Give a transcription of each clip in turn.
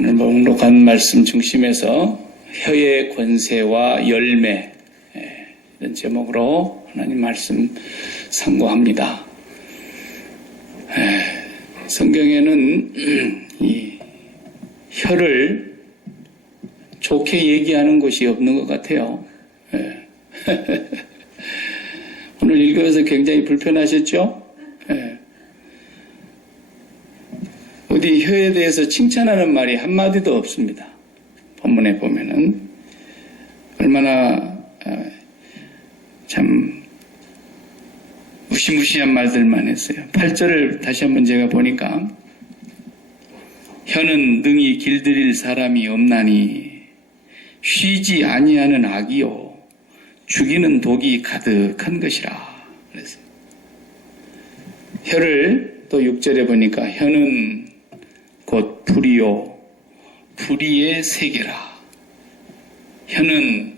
오늘 목록한 말씀 중심에서 혀의 권세와 열매, 이런 제목으로 하나님 말씀 상고합니다. 성경에는 이 혀를 좋게 얘기하는 것이 없는 것 같아요. 오늘 읽으면서 굉장히 불편하셨죠? 어디 혀에 대해서 칭찬하는 말이 한마디도 없습니다. 본문에 보면은 얼마나 참 무시무시한 말들만 했어요. 8절을 다시 한번 제가 보니까 혀는 능히 길들일 사람이 없나니 쉬지 아니하는 악이요 죽이는 독이 가득한 것이라 그랬어요. 혀를 또 6절에 보니까 혀는 곧 불이요 불의의 세계라. 혀는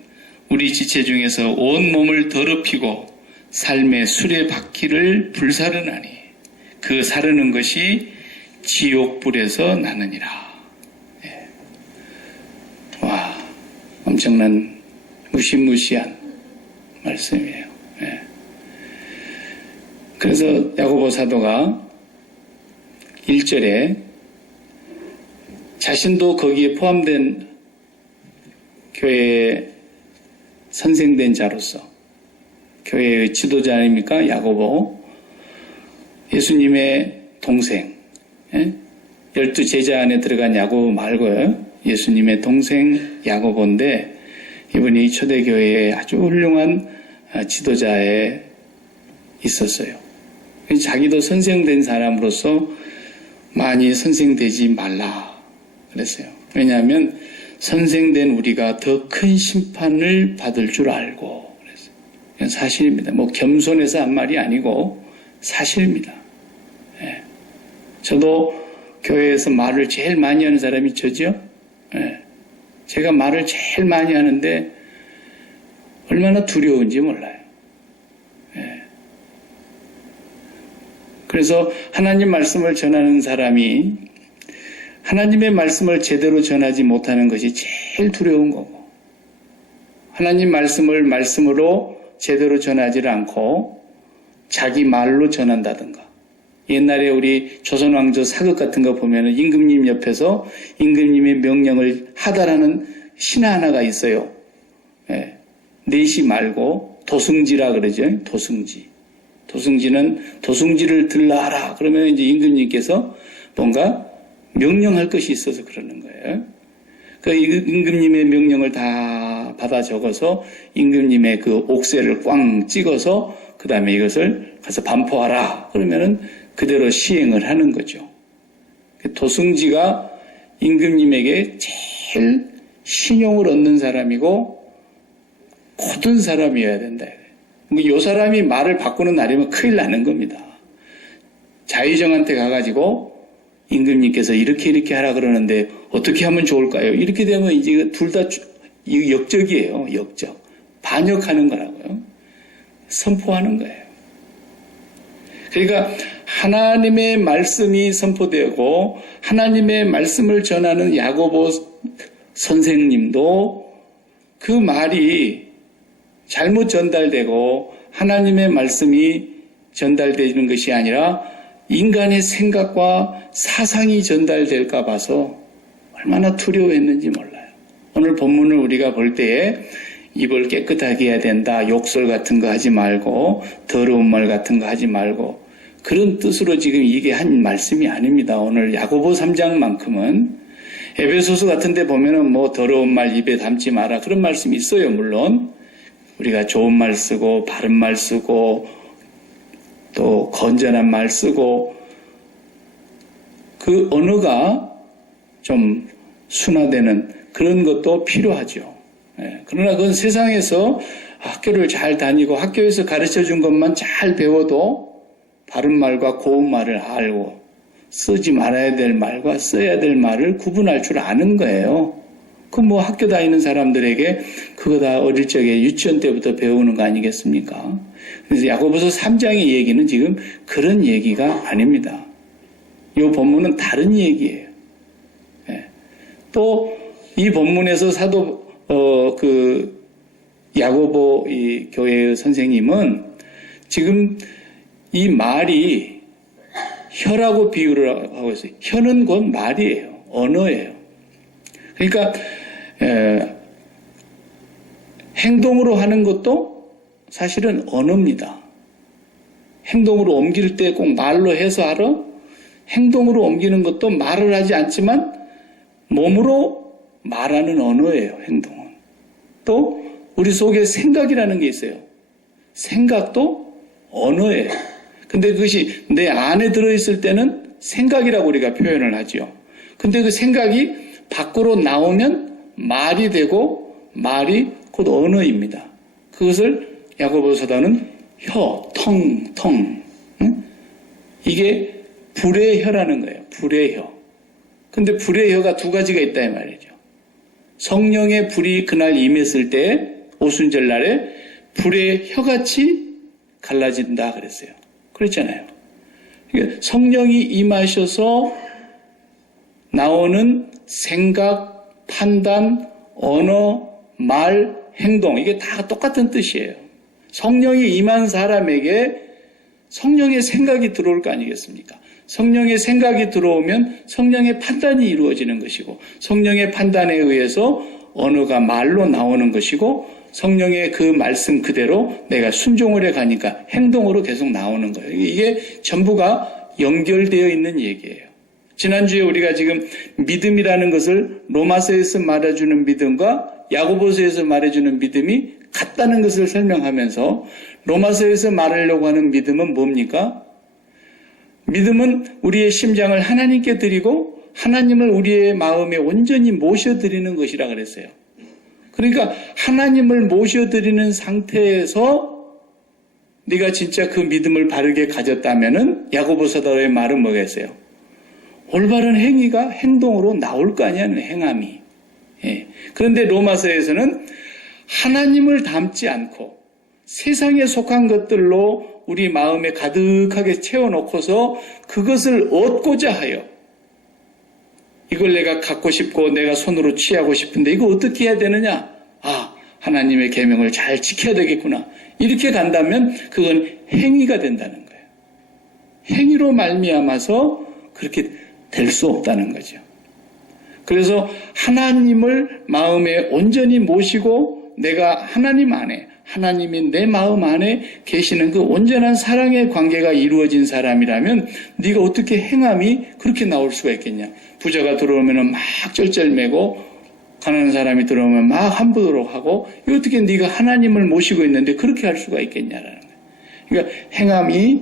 우리 지체 중에서 온 몸을 더럽히고 삶의 수레바퀴를 불사르나니 그 사르는 것이 지옥불에서 나느니라. 와, 엄청난 무시무시한 말씀이에요. 그래서 야고보 사도가 1절에 자신도 거기에 포함된 교회에 선생된 자로서 교회의 지도자 아닙니까? 야고보, 예수님의 동생, 12제자 안에 들어간 야고보 말고요. 예수님의 동생 야고보인데 이분이 초대교회의 아주 훌륭한 지도자에 있었어요. 자기도 선생된 사람으로서 많이 선생되지 말라 그랬어요. 왜냐하면 선생된 우리가 더 큰 심판을 받을 줄 알고 그랬어요. 그건 사실입니다. 뭐 겸손해서 한 말이 아니고 사실입니다. 저도 교회에서 말을 제일 많이 하는 사람이 저죠. 제가 말을 제일 많이 하는데 얼마나 두려운지 몰라요. 그래서 하나님 말씀을 전하는 사람이 하나님의 말씀을 제대로 전하지 못하는 것이 제일 두려운 거고, 하나님 말씀을 말씀으로 제대로 전하지 않고 자기 말로 전한다든가. 옛날에 우리 조선왕조 사극 같은 거 보면 임금님 옆에서 임금님의 명령을 하달하는 신하 하나가 있어요. 내시 말고 도승지라 그러죠. 도승지. 도승지는 도승지를 들라하라. 그러면 이제 임금님께서 뭔가 명령할 것이 있어서 그러는 거예요. 그 임금님의 명령을 다 받아 적어서 임금님의 그 옥새를 꽝 찍어서 그 다음에 이것을 가서 반포하라. 그러면은 그대로 시행을 하는 거죠. 도승지가 임금님에게 제일 신용을 얻는 사람이고 고든 사람이어야 된다. 이 사람이 말을 바꾸는 날이면 큰일 나는 겁니다. 자의정한테 가가지고 임금님께서 이렇게 하라 그러는데 어떻게 하면 좋을까요? 이렇게 되면 이제 둘 다 역적이에요. 역적. 반역하는 거라고요. 선포하는 거예요. 그러니까 하나님의 말씀이 선포되고 하나님의 말씀을 전하는 야고보 선생님도 그 말이 잘못 전달되고 하나님의 말씀이 전달되는 것이 아니라 인간의 생각과 사상이 전달될까 봐서 얼마나 두려워했는지 몰라요. 오늘 본문을 우리가 볼 때에 입을 깨끗하게 해야 된다. 욕설 같은 거 하지 말고 더러운 말 같은 거 하지 말고 그런 뜻으로 지금 이게 한 말씀이 아닙니다. 오늘 야고보 3장만큼은 에베소서 같은 데 보면은 뭐 더러운 말 입에 담지 마라 그런 말씀이 있어요. 물론 우리가 좋은 말 쓰고 바른 말 쓰고 또 건전한 말 쓰고 그 언어가 좀 순화되는 그런 것도 필요하죠. 그러나 그건 세상에서 학교를 잘 다니고 학교에서 가르쳐 준 것만 잘 배워도 바른 말과 고운 말을 알고 쓰지 말아야 될 말과 써야 될 말을 구분할 줄 아는 거예요. 그 뭐 학교 다니는 사람들에게 그거 다 어릴 적에 유치원 때부터 배우는 거 아니겠습니까? 그래서 야고보서 3장의 얘기는 지금 그런 얘기가 아닙니다. 이 본문은 다른 얘기예요. 또 이 본문에서 사도 야고보 이 교회의 선생님은 지금 이 말이 혀라고 비유를 하고 있어요. 혀는 곧 말이에요. 언어예요. 그러니까 행동으로 하는 것도 사실은 언어입니다. 행동으로 옮길 때 꼭 말로 해서 하러 행동으로 옮기는 것도 말을 하지 않지만 몸으로 말하는 언어예요. 행동은. 또 우리 속에 생각이라는 게 있어요. 생각도 언어예요. 근데 그것이 내 안에 들어있을 때는 생각이라고 우리가 표현을 하죠. 근데 그 생각이 밖으로 나오면 말이 되고 말이 곧 언어입니다. 그것을 야고보 사도는 혀, 텅. 응? 이게 불의 혀라는 거예요. 불의 혀. 근데 불의 혀가 두 가지가 있다 이 말이죠. 성령의 불이 그날 임했을 때 오순절 날에 불의 혀같이 갈라진다 그랬어요. 그랬잖아요. 그러니까 성령이 임하셔서 나오는 생각, 판단, 언어, 말, 행동 이게 다 똑같은 뜻이에요. 성령이 임한 사람에게 성령의 생각이 들어올 거 아니겠습니까? 성령의 생각이 들어오면 성령의 판단이 이루어지는 것이고 성령의 판단에 의해서 언어가 말로 나오는 것이고 성령의 그 말씀 그대로 내가 순종을 해 가니까 행동으로 계속 나오는 거예요. 이게 전부가 연결되어 있는 얘기예요. 지난주에 우리가 지금 믿음이라는 것을 로마서에서 말해주는 믿음과 야고보서에서 말해주는 믿음이 같다는 것을 설명하면서 로마서에서 말하려고 하는 믿음은 뭡니까? 믿음은 우리의 심장을 하나님께 드리고 하나님을 우리의 마음에 온전히 모셔드리는 것이라 그랬어요. 그러니까 하나님을 모셔드리는 상태에서 네가 진짜 그 믿음을 바르게 가졌다면은 야고보 사도의 말은 뭐겠어요? 올바른 행위가 행동으로 나올 거 아니야, 행함이. 예. 그런데 로마서에서는 하나님을 닮지 않고 세상에 속한 것들로 우리 마음에 가득하게 채워놓고서 그것을 얻고자 하여 이걸 내가 갖고 싶고 내가 손으로 취하고 싶은데 이거 어떻게 해야 되느냐? 아, 하나님의 계명을 잘 지켜야 되겠구나. 이렇게 간다면 그건 행위가 된다는 거예요. 행위로 말미암아서 그렇게 될 수 없다는 거죠. 그래서 하나님을 마음에 온전히 모시고 내가 하나님 안에 하나님이 내 마음 안에 계시는 그 온전한 사랑의 관계가 이루어진 사람이라면 네가 어떻게 행함이 그렇게 나올 수가 있겠냐. 부자가 들어오면 막 쩔쩔매고 가난한 사람이 들어오면 막 함부도록 하고 어떻게 네가 하나님을 모시고 있는데 그렇게 할 수가 있겠냐라는 거예요. 그러니까 행함이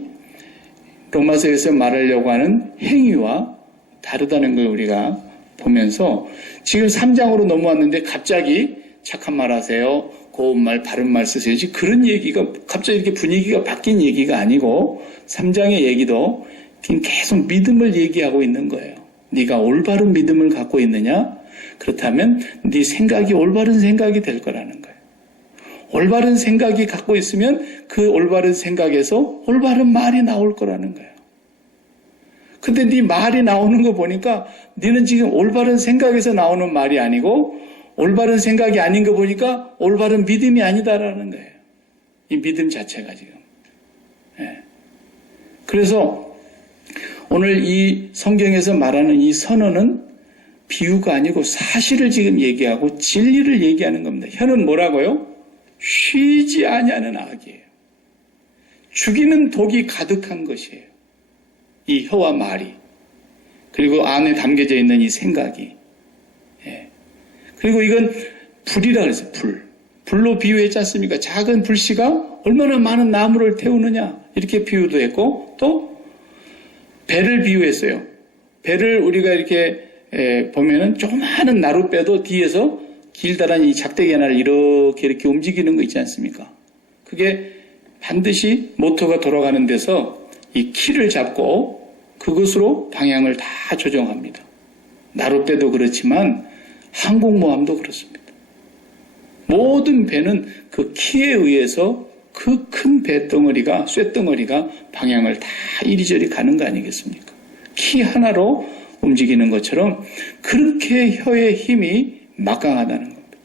로마서에서 말하려고 하는 행위와 다르다는 걸 우리가 보면서 지금 3장으로 넘어왔는데 갑자기 착한 말 하세요. 고운 말, 바른 말 쓰세요. 그런 얘기가 갑자기 이렇게 분위기가 바뀐 얘기가 아니고 3장의 얘기도 계속 믿음을 얘기하고 있는 거예요. 네가 올바른 믿음을 갖고 있느냐? 그렇다면 네 생각이 올바른 생각이 될 거라는 거예요. 올바른 생각이 갖고 있으면 그 올바른 생각에서 올바른 말이 나올 거라는 거예요. 근데 네 말이 나오는 거 보니까 너는 지금 올바른 생각에서 나오는 말이 아니고 올바른 생각이 아닌 거 보니까 올바른 믿음이 아니다라는 거예요. 이 믿음 자체가 지금. 예. 그래서 오늘 이 성경에서 말하는 이 선언은 비유가 아니고 사실을 지금 얘기하고 진리를 얘기하는 겁니다. 혀는 뭐라고요? 쉬지 아니하는 악이에요. 죽이는 독이 가득한 것이에요. 이 혀와 말이. 그리고 안에 담겨져 있는 이 생각이. 예. 그리고 이건 불이라 그랬어요. 불. 불로 비유했지 않습니까? 작은 불씨가 얼마나 많은 나무를 태우느냐. 이렇게 비유도 했고 또 배를 비유했어요. 배를 우리가 이렇게 보면은 조그마한 나룻배도 뒤에서 길다란 이 작대기 하나를 이렇게 움직이는 거 있지 않습니까? 그게 반드시 모터가 돌아가는 데서 이 키를 잡고 그것으로 방향을 다 조정합니다. 나룻배도 그렇지만 항공모함도 그렇습니다. 모든 배는 그 키에 의해서 그 큰 쇳덩어리가 방향을 다 이리저리 가는 거 아니겠습니까? 키 하나로 움직이는 것처럼 그렇게 혀의 힘이 막강하다는 겁니다.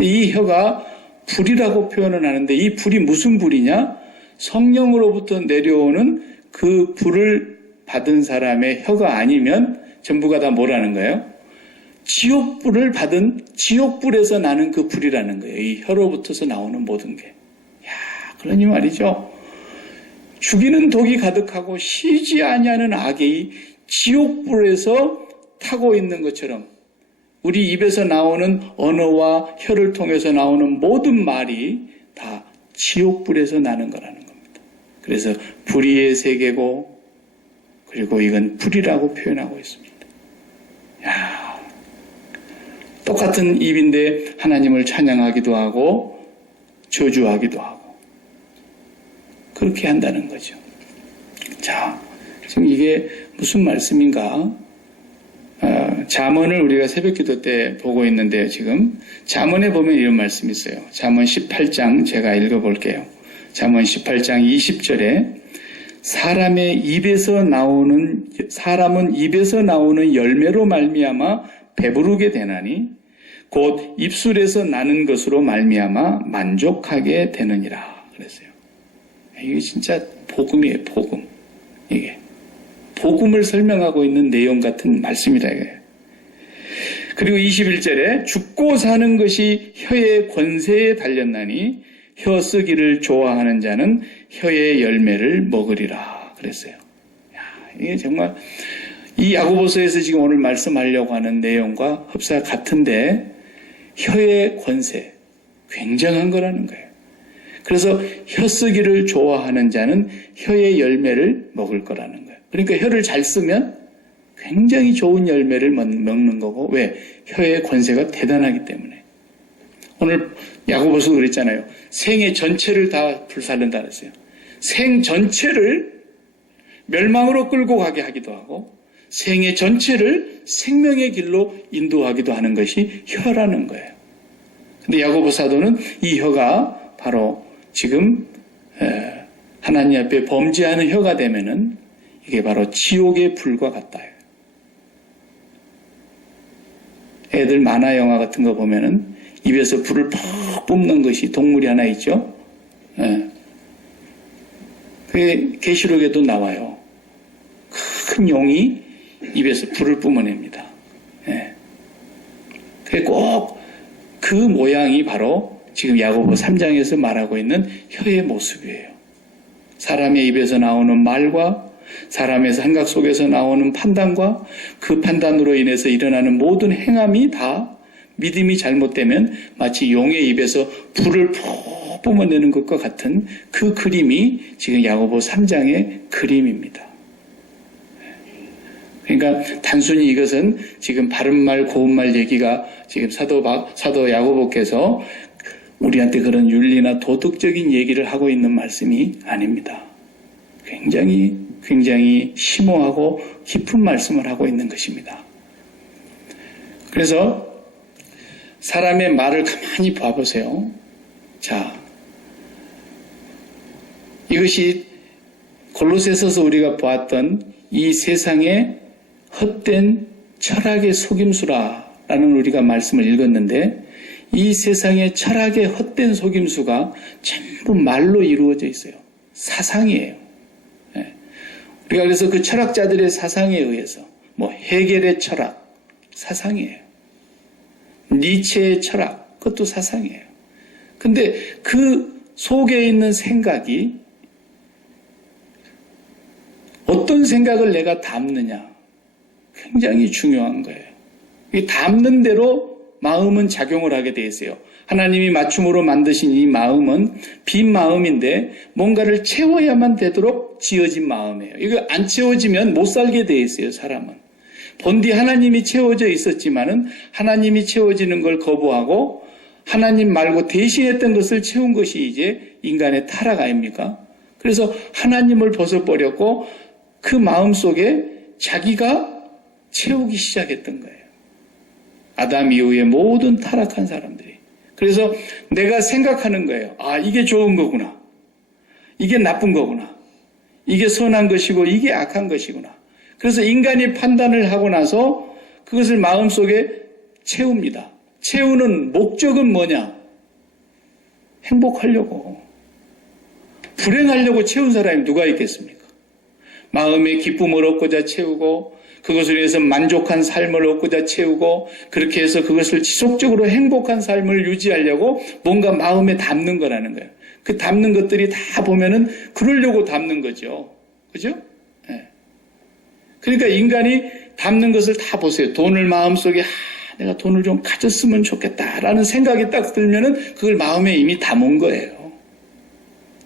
이 혀가 불이라고 표현을 하는데 이 불이 무슨 불이냐? 성령으로부터 내려오는 그 불을 받은 사람의 혀가 아니면 전부가 다 뭐라는 거예요? 지옥불을 받은 지옥불에서 나는 그 불이라는 거예요. 이 혀로부터서 나오는 모든 게. 그러니 말이죠. 죽이는 독이 가득하고 쉬지 아니하는 악이 지옥불에서 타고 있는 것처럼 우리 입에서 나오는 언어와 혀를 통해서 나오는 모든 말이 다 지옥불에서 나는 거라는 겁니다. 그래서 불의의 세계고 그리고 이건 불이라고 표현하고 있습니다. 똑같은 입인데 하나님을 찬양하기도 하고 저주하기도 하고 그렇게 한다는 거죠. 자, 지금 이게 무슨 말씀인가? 잠언을 우리가 새벽기도 때 보고 있는데요. 지금 잠언에 보면 이런 말씀이 있어요. 잠언 18장 제가 읽어볼게요. 잠언 18장 20절에 사람은 입에서 나오는 열매로 말미암아 배부르게 되나니 곧 입술에서 나는 것으로 말미암아 만족하게 되느니라 그랬어요. 이게 진짜 복음이에요. 복음. 이게 복음을 설명하고 있는 내용 같은 말씀이다 이거예요. 그리고 21절에 죽고 사는 것이 혀의 권세에 달렸나니 혀 쓰기를 좋아하는 자는 혀의 열매를 먹으리라 그랬어요. 이게 정말 이 야고보서에서 지금 오늘 말씀하려고 하는 내용과 흡사 같은데 혀의 권세 굉장한 거라는 거예요. 그래서 혀 쓰기를 좋아하는 자는 혀의 열매를 먹을 거라는 거예요. 그러니까 혀를 잘 쓰면 굉장히 좋은 열매를 먹는 거고 왜? 혀의 권세가 대단하기 때문에. 오늘 야고보서도 그랬잖아요. 생의 전체를 다 불살른다 그랬어요. 생 전체를 멸망으로 끌고 가게 하기도 하고 생의 전체를 생명의 길로 인도하기도 하는 것이 혀라는 거예요. 근데 야고보 사도는 이 혀가 바로 지금 하나님 앞에 범죄하는 혀가 되면은 이게 바로 지옥의 불과 같다. 애들 만화 영화 같은 거 보면은 입에서 불을 푹 뿜는 것이 동물이 하나 있죠. 그게 계시록에도 나와요. 큰 용이 입에서 불을 뿜어냅니다. 그게 꼭 그 모양이 바로 지금 야고보 3장에서 말하고 있는 혀의 모습이에요. 사람의 입에서 나오는 말과 사람의 생각 속에서 나오는 판단과 그 판단으로 인해서 일어나는 모든 행함이 다 믿음이 잘못되면 마치 용의 입에서 불을 푹 뿜어내는 것과 같은 그 그림이 지금 야고보 3장의 그림입니다. 그러니까 단순히 이것은 지금 바른말 고운말 얘기가 지금 사도 야고보께서 우리한테 그런 윤리나 도덕적인 얘기를 하고 있는 말씀이 아닙니다. 굉장히 심오하고 깊은 말씀을 하고 있는 것입니다. 그래서 사람의 말을 가만히 봐보세요. 자, 이것이 골로새서서 우리가 보았던 이 세상의 헛된 철학의 속임수라는 우리가 말씀을 읽었는데 이 세상의 철학의 헛된 속임수가 전부 말로 이루어져 있어요. 사상이에요. 우리가 그래서 그 철학자들의 사상에 의해서 헤겔의 철학, 사상이에요. 니체의 철학, 그것도 사상이에요. 근데 그 속에 있는 생각이 어떤 생각을 내가 담느냐 굉장히 중요한 거예요. 이 담는 대로 마음은 작용을 하게 돼 있어요. 하나님이 맞춤으로 만드신 이 마음은 빈 마음인데 뭔가를 채워야만 되도록 지어진 마음이에요. 이거 안 채워지면 못 살게 돼 있어요, 사람은. 본디 하나님이 채워져 있었지만은 하나님이 채워지는 걸 거부하고 하나님 말고 대신했던 것을 채운 것이 이제 인간의 타락 아닙니까? 그래서 하나님을 벗어버렸고 그 마음 속에 자기가 채우기 시작했던 거예요. 아담 이후의 모든 타락한 사람들이. 그래서 내가 생각하는 거예요. 아, 이게 좋은 거구나. 이게 나쁜 거구나. 이게 선한 것이고 이게 악한 것이구나. 그래서 인간이 판단을 하고 나서 그것을 마음속에 채웁니다. 채우는 목적은 뭐냐? 행복하려고. 불행하려고 채운 사람이 누가 있겠습니까? 마음의 기쁨을 얻고자 채우고 그것을 위해서 만족한 삶을 얻고자 채우고 그렇게 해서 그것을 지속적으로 행복한 삶을 유지하려고 뭔가 마음에 담는 거라는 거예요. 그 담는 것들이 다 보면은 그러려고 담는 거죠. 그죠? 네. 그러니까 인간이 담는 것을 다 보세요. 돈을 마음속에 내가 돈을 좀 가졌으면 좋겠다라는 생각이 딱 들면은 그걸 마음에 이미 담은 거예요.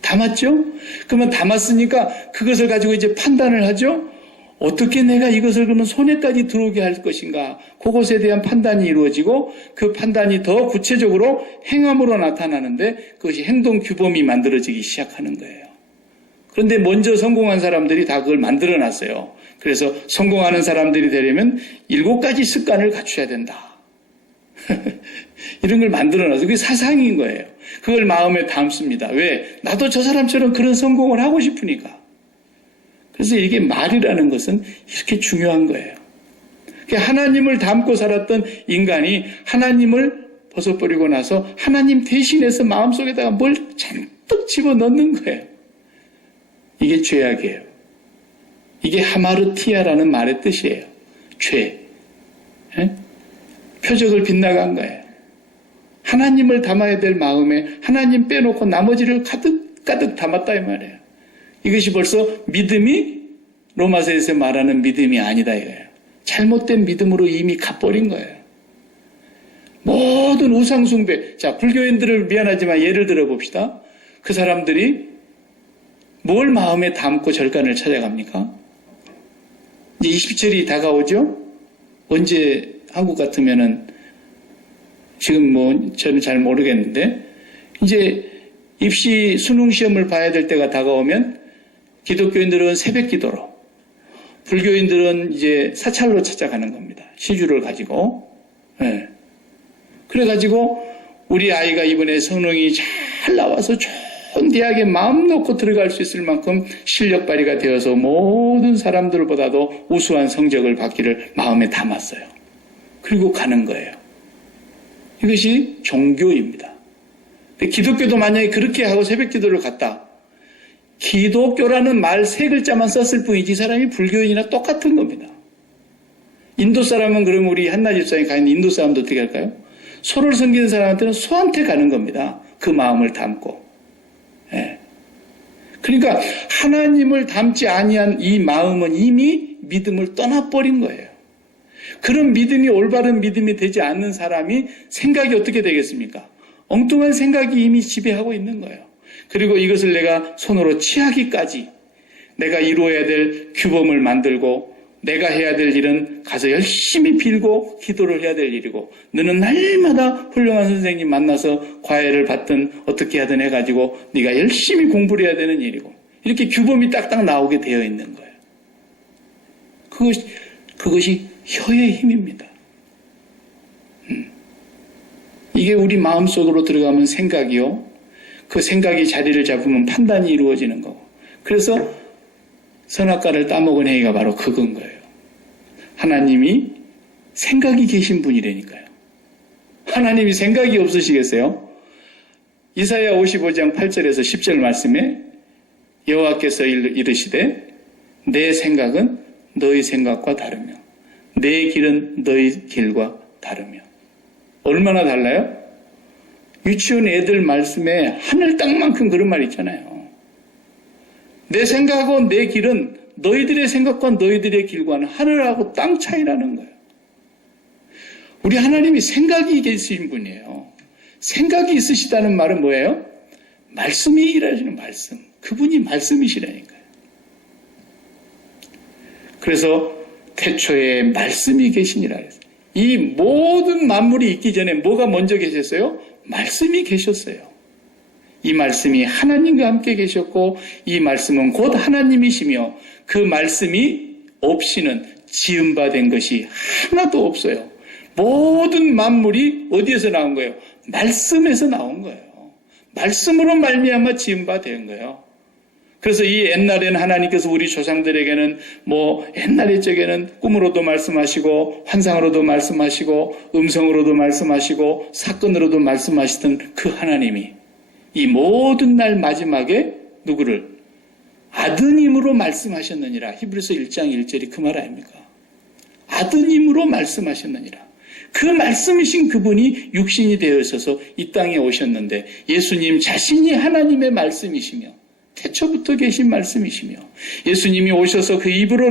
담았죠? 그러면 담았으니까 그것을 가지고 이제 판단을 하죠? 어떻게 내가 이것을 그러면 손에까지 들어오게 할 것인가? 그것에 대한 판단이 이루어지고 그 판단이 더 구체적으로 행함으로 나타나는데 그것이 행동 규범이 만들어지기 시작하는 거예요. 그런데 먼저 성공한 사람들이 다 그걸 만들어 놨어요. 그래서 성공하는 사람들이 되려면 7가지 습관을 갖춰야 된다. 이런 걸 만들어놔서 그게 사상인 거예요. 그걸 마음에 담습니다. 왜? 나도 저 사람처럼 그런 성공을 하고 싶으니까. 그래서 이게 말이라는 것은 이렇게 중요한 거예요. 하나님을 담고 살았던 인간이 하나님을 벗어버리고 나서 하나님 대신해서 마음속에다가 뭘 잔뜩 집어넣는 거예요. 이게 죄악이에요. 이게 하마르티아라는 말의 뜻이에요. 죄. 표적을 빗나간 거예요. 하나님을 담아야 될 마음에 하나님 빼놓고 나머지를 가득 담았다 이 말이에요. 이것이 벌써 믿음이 로마서에서 말하는 믿음이 아니다 이거예요. 잘못된 믿음으로 이미 가버린 거예요. 모든 우상숭배. 자, 불교인들을 미안하지만 예를 들어 봅시다. 그 사람들이 뭘 마음에 담고 절간을 찾아갑니까? 이제 20절이 다가오죠? 언제 한국 같으면은 지금 저는 잘 모르겠는데 이제 입시 수능 시험을 봐야 될 때가 다가오면 기독교인들은 새벽 기도로 불교인들은 이제 사찰로 찾아가는 겁니다. 시주를 가지고. 네. 그래가지고 우리 아이가 이번에 수능이 잘 나와서 좋은 대학에 마음 놓고 들어갈 수 있을 만큼 실력 발휘가 되어서 모든 사람들보다도 우수한 성적을 받기를 마음에 담았어요. 그리고 가는 거예요. 이것이 종교입니다. 기독교도 만약에 그렇게 하고 새벽 기도를 갔다. 기독교라는 말 3글자만 썼을 뿐이지 이 사람이 불교인이나 똑같은 겁니다. 인도 사람은 그럼 우리 한나 집사님 가 있는 인도 사람도 어떻게 할까요? 소를 섬기는 사람한테는 소한테 가는 겁니다. 그 마음을 담고. 예. 그러니까 하나님을 담지 아니한 이 마음은 이미 믿음을 떠나버린 거예요. 그런 믿음이 올바른 믿음이 되지 않는 사람이 생각이 어떻게 되겠습니까? 엉뚱한 생각이 이미 지배하고 있는 거예요. 그리고 이것을 내가 손으로 취하기까지 내가 이루어야 될 규범을 만들고 내가 해야 될 일은 가서 열심히 빌고 기도를 해야 될 일이고 너는 날마다 훌륭한 선생님 만나서 과외를 받든 어떻게 하든 해가지고 네가 열심히 공부를 해야 되는 일이고 이렇게 규범이 딱딱 나오게 되어 있는 거예요. 그것이 혀의 힘입니다. 이게 우리 마음속으로 들어가면 생각이요. 그 생각이 자리를 잡으면 판단이 이루어지는 거고. 그래서 선악과를 따먹은 행위가 바로 그건 거예요. 하나님이 생각이 계신 분이라니까요. 하나님이 생각이 없으시겠어요? 이사야 55장 8절에서 10절 말씀에 여호와께서 이르시되 내 생각은 너희 생각과 다르며 내 길은 너희 길과 다르며. 얼마나 달라요? 유치원 애들 말씀에 하늘 땅만큼 그런 말 있잖아요. 내 생각하고 내 길은 너희들의 생각과 너희들의 길과는 하늘하고 땅 차이라는 거예요. 우리 하나님이 생각이 계신 분이에요. 생각이 있으시다는 말은 뭐예요? 말씀이 일하시는 말씀. 그분이 말씀이시라니까요. 그래서 태초에 말씀이 계시니라 그랬어요. 이 모든 만물이 있기 전에 뭐가 먼저 계셨어요? 말씀이 계셨어요. 이 말씀이 하나님과 함께 계셨고 이 말씀은 곧 하나님이시며 그 말씀이 없이는 지음받은 것이 하나도 없어요. 모든 만물이 어디에서 나온 거예요? 말씀에서 나온 거예요. 말씀으로 말미암아 지음받은 거예요. 그래서 이 옛날에는 하나님께서 우리 조상들에게는 옛날 적에는 꿈으로도 말씀하시고 환상으로도 말씀하시고 음성으로도 말씀하시고 사건으로도 말씀하시던 그 하나님이 이 모든 날 마지막에 누구를? 아드님으로 말씀하셨느니라. 히브리서 1장 1절이 그 말 아닙니까? 아드님으로 말씀하셨느니라. 그 말씀이신 그분이 육신이 되어 있어서 이 땅에 오셨는데 예수님 자신이 하나님의 말씀이시며 태초부터 계신 말씀이시며 예수님이 오셔서 그 입으로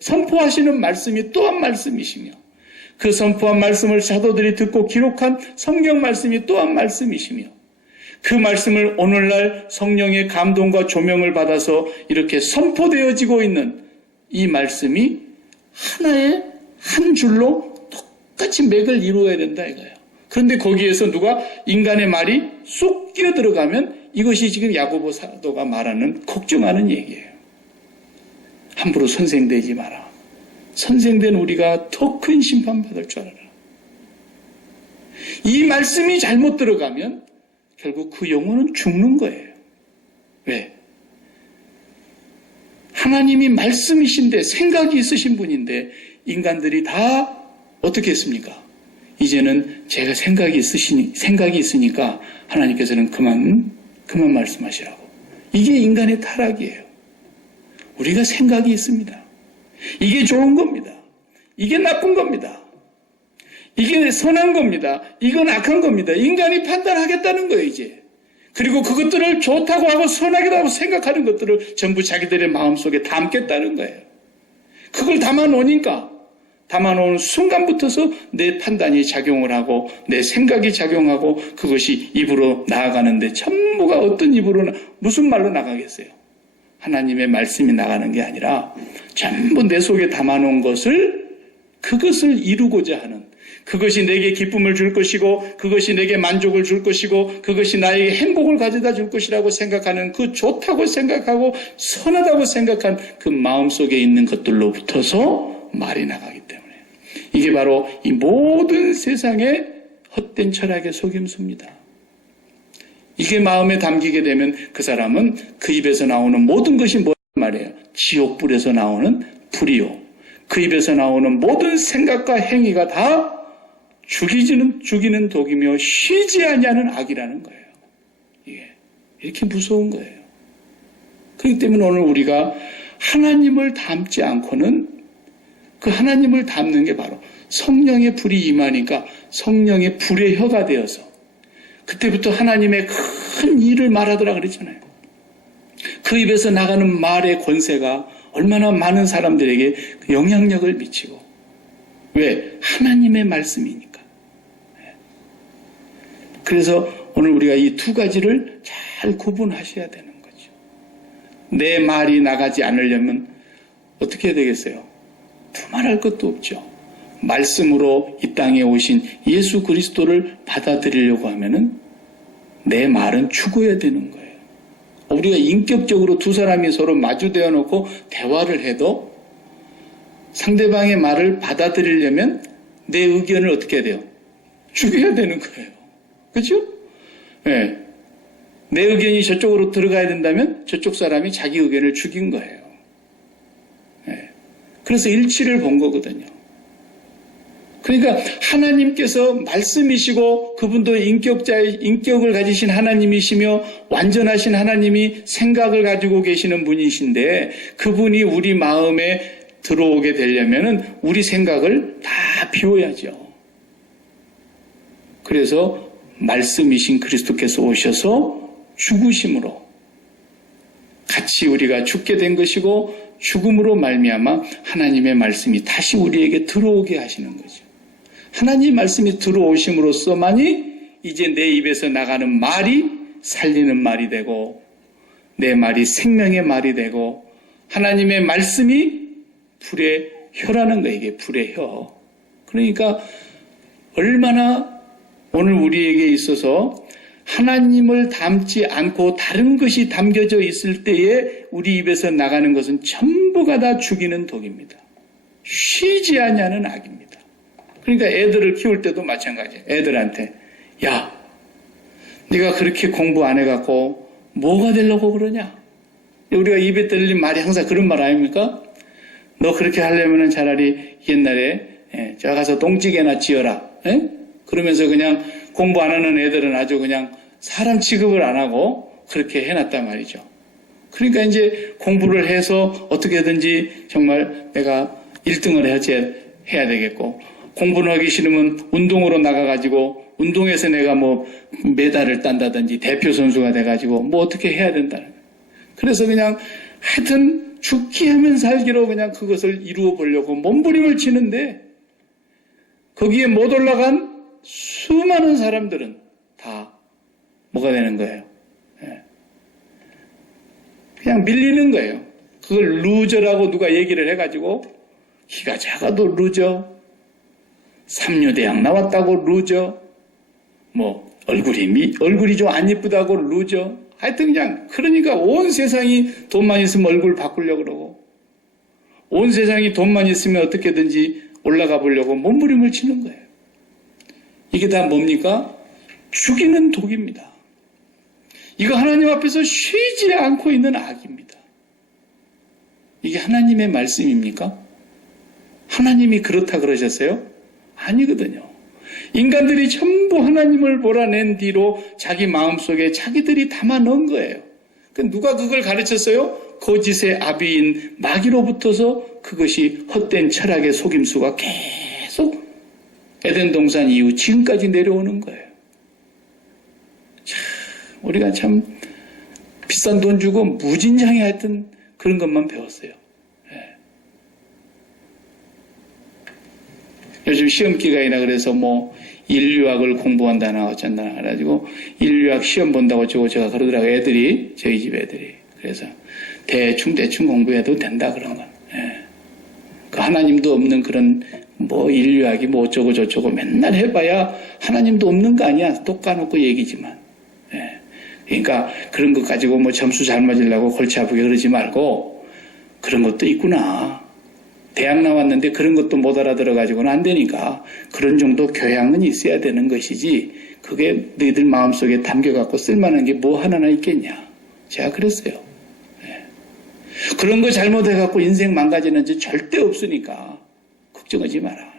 선포하시는 말씀이 또한 말씀이시며 그 선포한 말씀을 사도들이 듣고 기록한 성경 말씀이 또한 말씀이시며 그 말씀을 오늘날 성령의 감동과 조명을 받아서 이렇게 선포되어지고 있는 이 말씀이 하나의 한 줄로 똑같이 맥을 이루어야 된다 이거예요. 그런데 거기에서 누가 인간의 말이 쏙 끼어 들어가면 이것이 지금 야고보 사도가 말하는 걱정하는 얘기예요. 함부로 선생되지 마라. 선생된 우리가 더 큰 심판받을 줄 알아라. 이 말씀이 잘못 들어가면 결국 그 영혼은 죽는 거예요. 왜? 하나님이 말씀이신데 생각이 있으신 분인데 인간들이 다 어떻게 했습니까? 이제는 제가 생각이 있으니까 하나님께서는 그만 말씀하시라고. 이게 인간의 타락이에요. 우리가 생각이 있습니다. 이게 좋은 겁니다. 이게 나쁜 겁니다. 이게 선한 겁니다. 이건 악한 겁니다. 인간이 판단하겠다는 거예요, 이제. 그리고 그것들을 좋다고 하고 선하게라고 생각하는 것들을 전부 자기들의 마음속에 담겠다는 거예요. 그걸 담아놓은 순간부터서 내 판단이 작용을 하고 내 생각이 작용하고 그것이 입으로 나아가는데 전부가 어떤 입으로 무슨 말로 나가겠어요? 하나님의 말씀이 나가는 게 아니라 전부 내 속에 담아놓은 그것을 이루고자 하는 그것이 내게 기쁨을 줄 것이고 그것이 내게 만족을 줄 것이고 그것이 나에게 행복을 가져다 줄 것이라고 생각하는 그 좋다고 생각하고 선하다고 생각한 그 마음속에 있는 것들로부터서 말이 나가기 때문에 이게 바로 이 모든 세상의 헛된 철학의 속임수입니다. 이게 마음에 담기게 되면 그 사람은 그 입에서 나오는 모든 것이 뭐란 말이에요? 지옥불에서 나오는 불이요. 그 입에서 나오는 모든 생각과 행위가 다 죽이는 독이며 쉬지 아니하는 악이라는 거예요. 이게 이렇게 무서운 거예요. 그렇기 때문에 오늘 우리가 하나님을 닮지 않고는 그 하나님을 닮는 게 바로 성령의 불이 임하니까 성령의 불의 혀가 되어서 그때부터 하나님의 큰 일을 말하더라 그랬잖아요. 그 입에서 나가는 말의 권세가 얼마나 많은 사람들에게 영향력을 미치고 왜? 하나님의 말씀이니까. 그래서 오늘 우리가 이 두 가지를 잘 구분하셔야 되는 거죠. 내 말이 나가지 않으려면 어떻게 해야 되겠어요? 두말할 것도 없죠. 말씀으로 이 땅에 오신 예수 그리스도를 받아들이려고 하면은 내 말은 죽어야 되는 거예요. 우리가 인격적으로 두 사람이 서로 마주대어 놓고 대화를 해도 상대방의 말을 받아들이려면 내 의견을 어떻게 해야 돼요? 죽여야 되는 거예요. 그렇죠? 네. 내 의견이 저쪽으로 들어가야 된다면 저쪽 사람이 자기 의견을 죽인 거예요. 네. 그래서 일치를 본 거거든요. 그러니까 하나님께서 말씀이시고 그분도 인격을 가지신 하나님이시며 완전하신 하나님이 생각을 가지고 계시는 분이신데 그분이 우리 마음에 들어오게 되려면은 우리 생각을 다 비워야죠. 그래서 말씀이신 그리스도께서 오셔서 죽으심으로 같이 우리가 죽게 된 것이고 죽음으로 말미암아 하나님의 말씀이 다시 우리에게 들어오게 하시는 거죠. 하나님 말씀이 들어오심으로써만이 이제 내 입에서 나가는 말이 살리는 말이 되고 내 말이 생명의 말이 되고 하나님의 말씀이 불의 혀라는 거예요. 이게 불의 혀. 그러니까 얼마나 오늘 우리에게 있어서 하나님을 닮지 않고 다른 것이 담겨져 있을 때에 우리 입에서 나가는 것은 전부가 다 죽이는 독입니다. 쉬지 아니하는 악입니다. 그러니까 애들을 키울 때도 마찬가지예요. 애들한테 야, 네가 그렇게 공부 안 해갖고 뭐가 되려고 그러냐? 우리가 입에 떨린 말이 항상 그런 말 아닙니까? 너 그렇게 하려면은 차라리 옛날에 저 가서 동찌개나 지어라. 그러면서 그냥 공부 안 하는 애들은 아주 그냥 사람 취급을 안 하고 그렇게 해놨단 말이죠. 그러니까 이제 공부를 해서 어떻게든지 정말 내가 1등을 해야 되겠고, 공부를 하기 싫으면 운동으로 나가가지고 운동에서 내가 뭐 메달을 딴다든지 대표 선수가 돼가지고 뭐 어떻게 해야 된다는 거예요. 그래서 그냥 하여튼 죽기 하면 살기로 그냥 그것을 이루어 보려고 몸부림을 치는데, 거기에 못 올라간 수많은 사람들은 다 뭐가 되는 거예요? 그냥 밀리는 거예요. 그걸 루저라고 누가 얘기를 해가지고, 키가 작아도 루저, 삼류대학 나왔다고 루저, 뭐 얼굴이 좀 안 예쁘다고 루저. 하여튼 그냥, 그러니까 온 세상이 돈만 있으면 얼굴 바꾸려고 그러고, 온 세상이 돈만 있으면 어떻게든지 올라가 보려고 몸부림을 치는 거예요. 이게 다 뭡니까? 죽이는 독입니다. 이거 하나님 앞에서 쉬지 않고 있는 악입니다. 이게 하나님의 말씀입니까? 하나님이 그렇다 그러셨어요? 아니거든요. 인간들이 전부 하나님을 몰아낸 뒤로 자기 마음속에 자기들이 담아 넣은 거예요. 누가 그걸 가르쳤어요? 거짓의 아비인 마귀로부터서 그것이 헛된 철학의 속임수가 계속 에덴 동산 이후 지금까지 내려오는 거예요. 참, 우리가 참 비싼 돈 주고 무진장에 하여튼 그런 것만 배웠어요. 요즘 시험 기간이라 그래서 뭐 인류학을 공부한다나 어쩐다나 그래가지고 인류학 시험 본다고 제가 그러더라고요. 애들이, 저희 집 애들이. 그래서 대충 공부해도 된다 그런 건. 그 하나님도 없는 그런 뭐 인류학이 뭐 어쩌고 저쩌고 맨날 해봐야 하나님도 없는 거 아니야. 똑 까놓고 얘기지만. 그러니까 그런 것 가지고 뭐 점수 잘 맞으려고 골치 아프게 그러지 말고, 그런 것도 있구나. 대학 나왔는데 그런 것도 못 알아들어가지고는 안 되니까 그런 정도 교양은 있어야 되는 것이지, 그게 너희들 마음속에 담겨갖고 쓸만한 게 뭐 하나나 있겠냐. 제가 그랬어요. 그런 거 잘못해갖고 인생 망가지는 지 절대 없으니까 걱정하지 마라.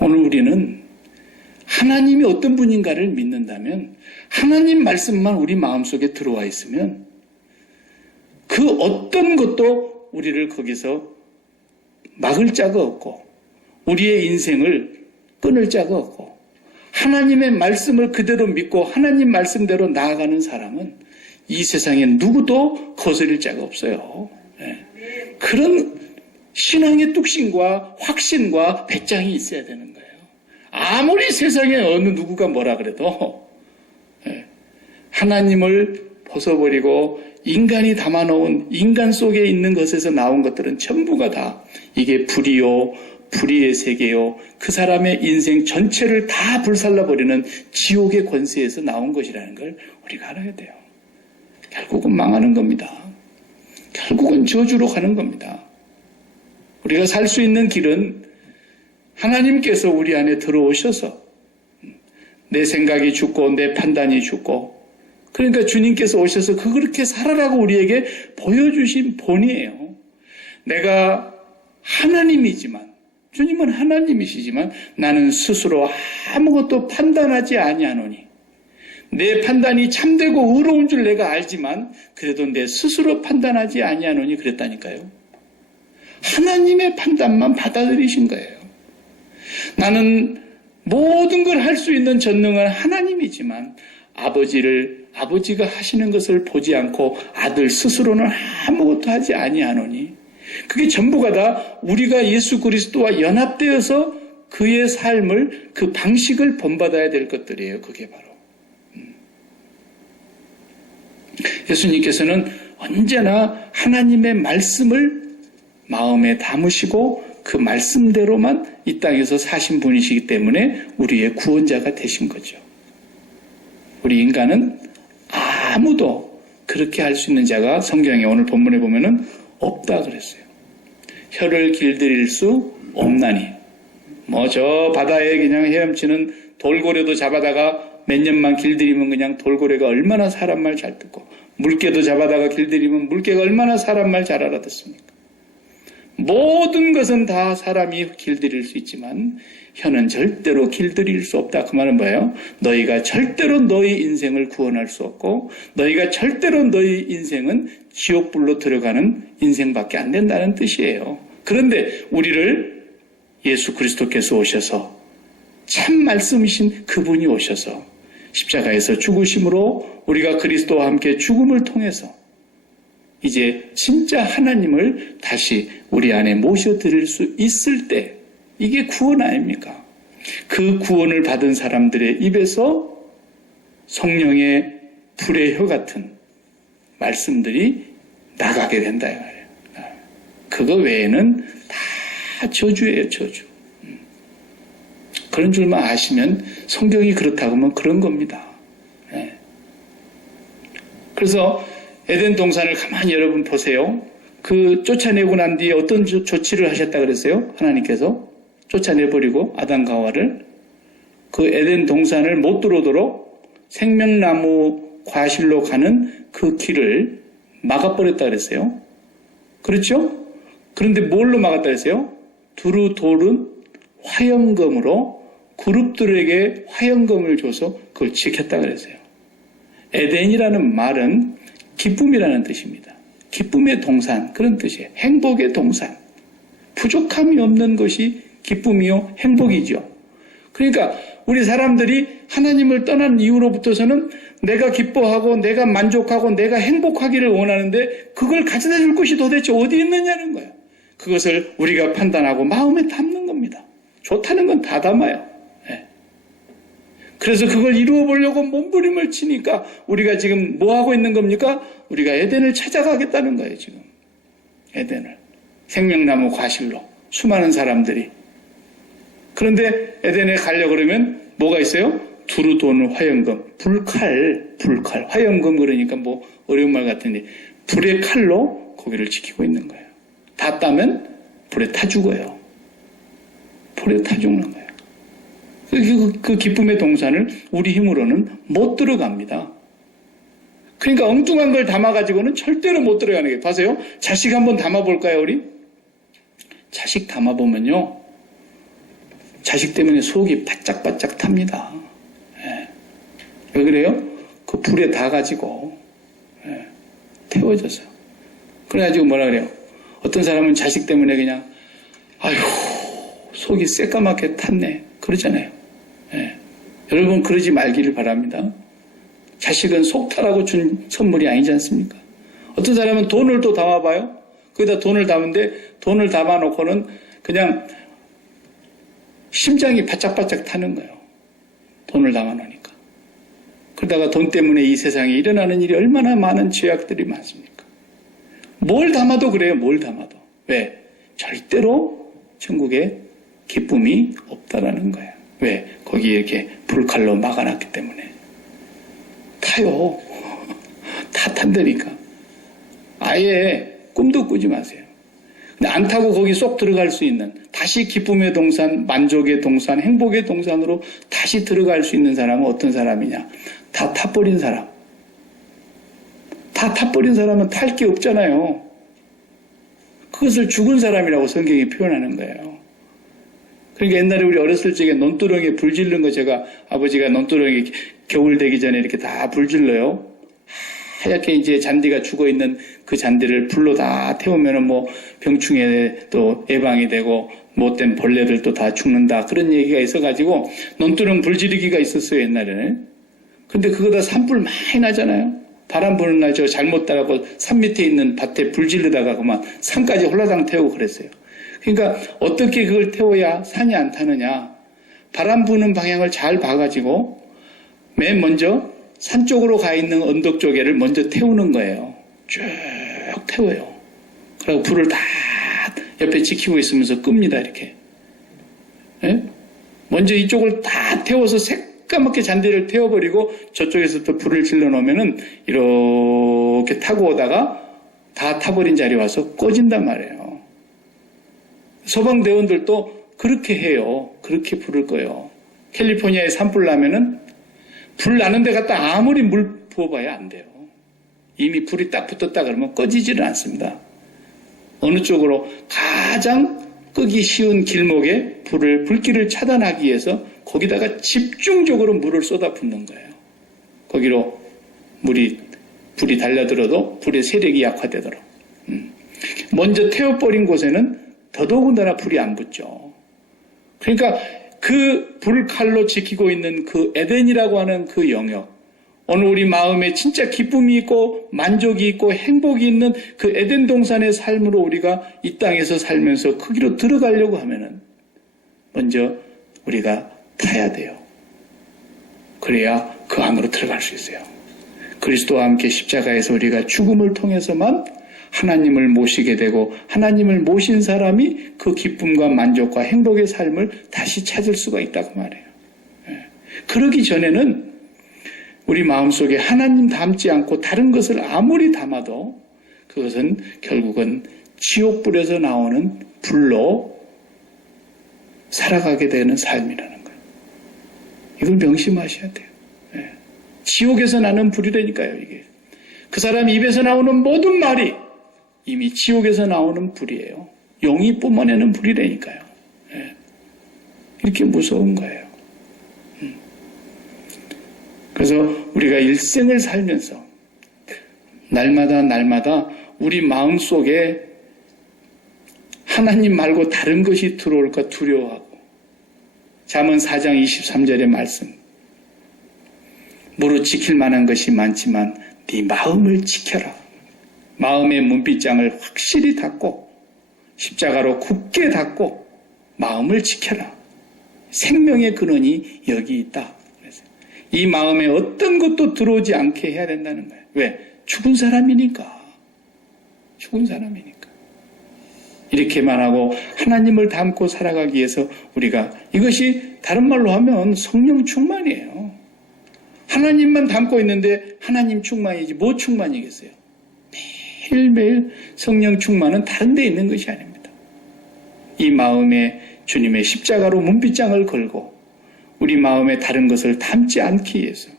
오늘 우리는 하나님이 어떤 분인가를 믿는다면, 하나님 말씀만 우리 마음속에 들어와 있으면 그 어떤 것도 우리를 거기서 막을 자가 없고, 우리의 인생을 끊을 자가 없고, 하나님의 말씀을 그대로 믿고 하나님 말씀대로 나아가는 사람은 이 세상에 누구도 거스릴 자가 없어요. 그런 신앙의 뚝심과 확신과 배짱이 있어야 되는 거예요. 아무리 세상에 어느 누구가 뭐라 그래도 하나님을 벗어버리고 인간이 담아놓은 인간 속에 있는 것에서 나온 것들은 전부가 다 이게 불이요, 불의의 세계요, 그 사람의 인생 전체를 다 불살라버리는 지옥의 권세에서 나온 것이라는 걸 우리가 알아야 돼요. 결국은 망하는 겁니다. 결국은 저주로 가는 겁니다. 우리가 살 수 있는 길은 하나님께서 우리 안에 들어오셔서 내 생각이 죽고 내 판단이 죽고, 그러니까 주님께서 오셔서 그렇게 살아라고 우리에게 보여주신 본이에요. 내가 하나님이지만, 주님은 하나님이시지만 나는 스스로 아무것도 판단하지 아니하노니, 내 판단이 참되고 의로운 줄 내가 알지만 그래도 내 스스로 판단하지 아니하노니 그랬다니까요. 하나님의 판단만 받아들이신 거예요. 나는 모든 걸 할 수 있는 전능한 하나님이지만 아버지가 하시는 것을 보지 않고 아들 스스로는 아무것도 하지 아니하노니, 그게 전부가 다 우리가 예수 그리스도와 연합되어서 그의 삶을, 그 방식을 본받아야 될 것들이에요. 그게 바로 예수님께서는 언제나 하나님의 말씀을 마음에 담으시고 그 말씀대로만 이 땅에서 사신 분이시기 때문에 우리의 구원자가 되신 거죠. 우리 인간은 아무도 그렇게 할 수 있는 자가 성경에 오늘 본문에 보면은 없다 그랬어요. 혀를 길들일 수 없나니, 뭐 저 바다에 그냥 헤엄치는 돌고래도 잡아다가 몇 년만 길들이면 그냥 돌고래가 얼마나 사람 말 잘 듣고, 물개도 잡아다가 길들이면 물개가 얼마나 사람 말 잘 알아듣습니까? 모든 것은 다 사람이 길들일 수 있지만 혀는 절대로 길들일 수 없다. 그 말은 뭐예요? 너희가 절대로 너희 인생을 구원할 수 없고 너희가 절대로 너희 인생은 지옥불로 들어가는 인생밖에 안 된다는 뜻이에요. 그런데 우리를 예수 그리스도께서 오셔서 참 말씀이신 그분이 오셔서 십자가에서 죽으심으로 우리가 그리스도와 함께 죽음을 통해서 이제 진짜 하나님을 다시 우리 안에 모셔드릴 수 있을 때 이게 구원 아닙니까? 그 구원을 받은 사람들의 입에서 성령의 불의 혀 같은 말씀들이 나가게 된다 이 말이에요. 그거 외에는 다 저주예요, 저주. 그런 줄만 아시면 성경이 그렇다고 하면 그런 겁니다. 그래서 에덴 동산을 가만히 여러분 보세요. 그 쫓아내고 난 뒤에 어떤 조치를 하셨다 그랬어요? 하나님께서 쫓아내버리고 아담과 하와를 그 에덴 동산을 못 들어오도록 생명나무 과실로 가는 그 길을 막아버렸다 그랬어요. 그렇죠? 그런데 뭘로 막았다 그랬어요? 두루 돌은 화영검으로 그룹들에게 화영검을 줘서 그걸 지켰다 그랬어요. 에덴이라는 말은 기쁨이라는 뜻입니다. 기쁨의 동산, 그런 뜻이에요. 행복의 동산. 부족함이 없는 것이 기쁨이요 행복이죠. 그러니까 우리 사람들이 하나님을 떠난 이후로부터서는 내가 기뻐하고 내가 만족하고 내가 행복하기를 원하는데 그걸 가져다 줄 것이 도대체 어디 있느냐는 거예요. 그것을 우리가 판단하고 마음에 담는 겁니다. 좋다는 건 다 담아요. 그래서 그걸 이루어 보려고 몸부림을 치니까 우리가 지금 뭐 하고 있는 겁니까? 우리가 에덴을 찾아가겠다는 거예요, 지금. 에덴을. 생명나무 과실로. 수많은 사람들이. 그런데 에덴에 가려고 그러면 뭐가 있어요? 두루 도는 화영검. 불칼. 화영검 그러니까 뭐 어려운 말 같은데 불의 칼로 거기를 지키고 있는 거예요. 다 따면 불에 타 죽어요. 불에 타 죽는 거예요. 그 기쁨의 동산을 우리 힘으로는 못 들어갑니다. 그러니까 엉뚱한 걸 담아가지고는 절대로 못 들어가는 게. 봐세요. 자식 한번 담아볼까요, 우리? 자식 담아보면요. 자식 때문에 속이 바짝바짝 탑니다. 왜 그래요? 그 불에 다 가지고 태워져서. 그래가지고 뭐라 그래요? 어떤 사람은 자식 때문에 그냥 아휴 속이 새까맣게 탔네. 그러잖아요. 여러분 그러지 말기를 바랍니다. 자식은 속타라고 준 선물이 아니지 않습니까? 어떤 사람은 돈을 또 담아봐요. 거기다 돈을 담은데 돈을 담아놓고는 그냥 심장이 바짝바짝 타는 거예요. 돈을 담아놓으니까. 그러다가 돈 때문에 이 세상에 일어나는 일이 얼마나 많은 죄악들이 많습니까? 뭘 담아도 그래요. 뭘 담아도. 왜? 절대로 천국에 기쁨이 없다라는 거예요. 왜? 거기에 이렇게 불칼로 막아놨기 때문에. 타요. 다 탄다니까. 아예 꿈도 꾸지 마세요. 근데 안 타고 거기 쏙 들어갈 수 있는, 다시 기쁨의 동산, 만족의 동산, 행복의 동산으로 다시 들어갈 수 있는 사람은 어떤 사람이냐? 다 타버린 사람. 다 타버린 사람은 탈 게 없잖아요. 그것을 죽은 사람이라고 성경이 표현하는 거예요. 그러니까 옛날에 우리 어렸을 적에 논두렁에 불 질른 거 제가 아버지가 논두렁에 겨울 되기 전에 이렇게 다 불 질러요. 하얗게 이제 잔디가 죽어 있는 그 잔디를 불로 다 태우면은 뭐 병충해 또 예방이 되고 못된 벌레들도 다 죽는다. 그런 얘기가 있어가지고 논두렁 불 지르기가 있었어요, 옛날에는. 근데 그거 다 산불 많이 나잖아요. 바람 부는 날 저 잘못 따라고 산 밑에 있는 밭에 불 지르다가 그만 산까지 홀라당 태우고 그랬어요. 그러니까 어떻게 그걸 태워야 산이 안 타느냐. 바람 부는 방향을 잘 봐가지고 맨 먼저 산 쪽으로 가 있는 언덕 쪽에를 먼저 태우는 거예요. 쭉 태워요. 그리고 불을 다 옆에 지키고 있으면서 끕니다. 이렇게. 예? 먼저 이쪽을 다 태워서 새까맣게 잔디를 태워버리고 저쪽에서 또 불을 질러 놓으면은 이렇게 타고 오다가 다 타버린 자리에 와서 꺼진단 말이에요. 소방대원들도 그렇게 해요. 그렇게 불을 꺼요. 캘리포니아에 산불 나면은 불 나는 데 갖다 아무리 물 부어봐야 안 돼요. 이미 불이 딱 붙었다 그러면 꺼지지는 않습니다. 어느 쪽으로 가장 끄기 쉬운 길목에 불길을 차단하기 위해서 거기다가 집중적으로 물을 쏟아붓는 거예요. 거기로 불이 달려들어도 불의 세력이 약화되도록. 먼저 태워버린 곳에는 더더군다나 불이 안 붙죠. 그러니까 그 불칼로 지키고 있는 그 에덴이라고 하는 그 영역, 오늘 우리 마음에 진짜 기쁨이 있고 만족이 있고 행복이 있는 그 에덴 동산의 삶으로 우리가 이 땅에서 살면서 거기로 들어가려고 하면은 먼저 우리가 타야 돼요. 그래야 그 안으로 들어갈 수 있어요. 그리스도와 함께 십자가에서 우리가 죽음을 통해서만 하나님을 모시게 되고 하나님을 모신 사람이 그 기쁨과 만족과 행복의 삶을 다시 찾을 수가 있다고 말해요. 그러기 전에는 우리 마음속에 하나님 닮지 않고 다른 것을 아무리 담아도 그것은 결국은 지옥불에서 나오는 불로 살아가게 되는 삶이라는 거예요. 이걸 명심하셔야 돼요. 지옥에서 나는 불이라니까요, 이게. 그 사람 입에서 나오는 모든 말이 이미 지옥에서 나오는 불이에요. 용이 뿜어내는 불이라니까요. 이렇게 무서운 거예요. 그래서 우리가 일생을 살면서 날마다 우리 마음속에 하나님 말고 다른 것이 들어올까 두려워하고 잠언 4장 23절의 말씀 무릇 지킬 만한 것이 많지만 네 마음을 지켜라. 마음의 문빗장을 확실히 닫고 십자가로 굳게 닫고 마음을 지켜라. 생명의 근원이 여기 있다. 이 마음에 어떤 것도 들어오지 않게 해야 된다는 거예요. 왜? 죽은 사람이니까. 죽은 사람이니까. 이렇게만 하고 하나님을 닮고 살아가기 위해서 우리가 이것이 다른 말로 하면 성령 충만이에요. 하나님만 닮고 있는데 하나님 충만이지 뭐 충만이겠어요? 매일매일 성령 충만은 다른 데 있는 것이 아닙니다. 이 마음에 주님의 십자가로 문빗장을 걸고 우리 마음에 다른 것을 담지 않기 위해서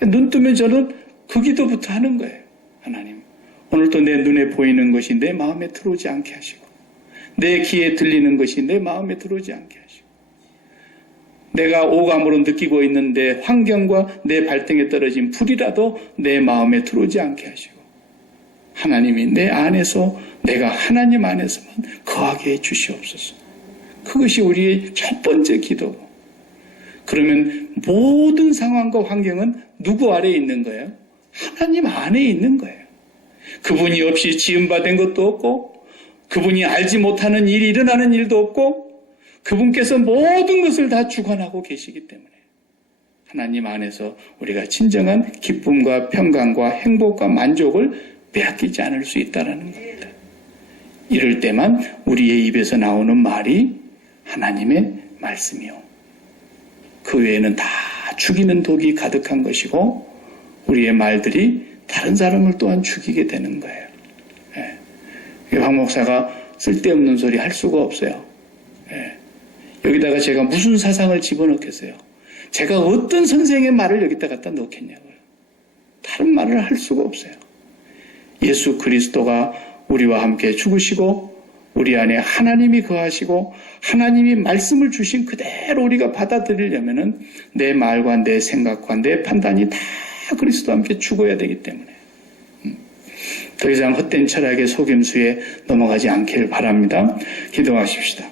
눈 뜨면 저는 그 기도부터 하는 거예요. 하나님, 오늘도 내 눈에 보이는 것이 내 마음에 들어오지 않게 하시고 내 귀에 들리는 것이 내 마음에 들어오지 않게 하시고 내가 오감으로 느끼고 있는데 환경과 내 발등에 떨어진 불이라도 내 마음에 들어오지 않게 하시고 하나님이 내 안에서 내가 하나님 안에서만 거하게 해주시옵소서. 그것이 우리의 첫 번째 기도고 그러면 모든 상황과 환경은 누구 아래에 있는 거예요? 하나님 안에 있는 거예요. 그분이 없이 지음받은 것도 없고 그분이 알지 못하는 일이 일어나는 일도 없고 그분께서 모든 것을 다 주관하고 계시기 때문에 하나님 안에서 우리가 진정한 기쁨과 평강과 행복과 만족을 빼앗기지 않을 수 있다는 겁니다. 이럴 때만 우리의 입에서 나오는 말이 하나님의 말씀이요. 그 외에는 다 죽이는 독이 가득한 것이고 우리의 말들이 다른 사람을 또한 죽이게 되는 거예요. 황 목사가 쓸데없는 소리 할 수가 없어요. 여기다가 제가 무슨 사상을 집어넣겠어요? 제가 어떤 선생의 말을 여기다 갖다 넣겠냐고요. 다른 말을 할 수가 없어요. 예수 그리스도가 우리와 함께 죽으시고 우리 안에 하나님이 거하시고 하나님이 말씀을 주신 그대로 우리가 받아들이려면은 내 말과 내 생각과 내 판단이 다 그리스도와 함께 죽어야 되기 때문에 더 이상 헛된 철학의 속임수에 넘어가지 않기를 바랍니다. 기도하십시다.